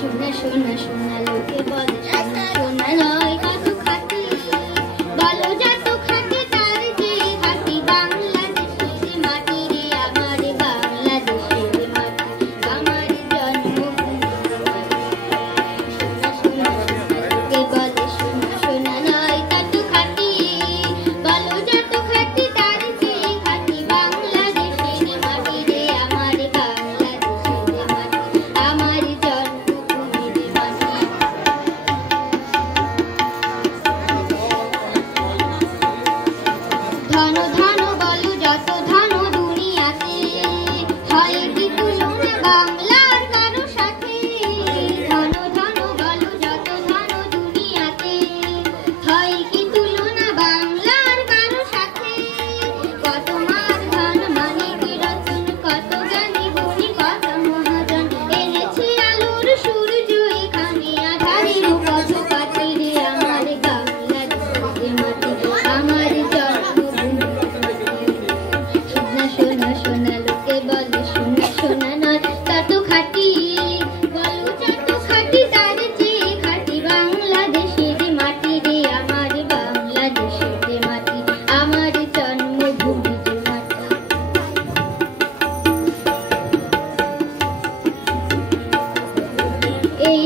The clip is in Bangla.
সোনা সোনা সোনা লোকে বলে সোনা সোনা নয় কত খাঁটি বলো যত খাঁটি তার যে খাঁটি বাংলাদেশের মাটি রে আমার বাংলাদেশের মাটি আমার জন্মভূমি সোনা সোনা লোকে বলে সোনা সোনা নয় কত খাঁটি বলো যত খাঁটি তার যে খাঁটি বাংলাদেশের মাটি রে আমার বাংলাদেশের মাটি আমার জন্মভূমির মাটি ধন ধন বলো যত ধন দুনিয়াতে হয় কি তুলনা বাংলার কারো সাথে ধন ধন বলো যত ধন দুনিয়াতে হয় কি তুলনা বাংলার কারো সাথে কত মার ধন মানিক রতন কত জ্ঞানী গুণী কত মহাজন এনেছে আলোর সূর্য এখানে আধারের কত কাছে রে আমার বাংলাদেশের মাটি আমার জন্মভূমি সোনা সোনা সোনা লোকে বলে সোনা সোনা নয় তত খাঁটি বলো যত খাঁটি তার চেয়ে খাঁটি বাংলাদেশের মাটি রে আমার বাংলাদেশের মাটি আমার জন্মভূমির মাটি এই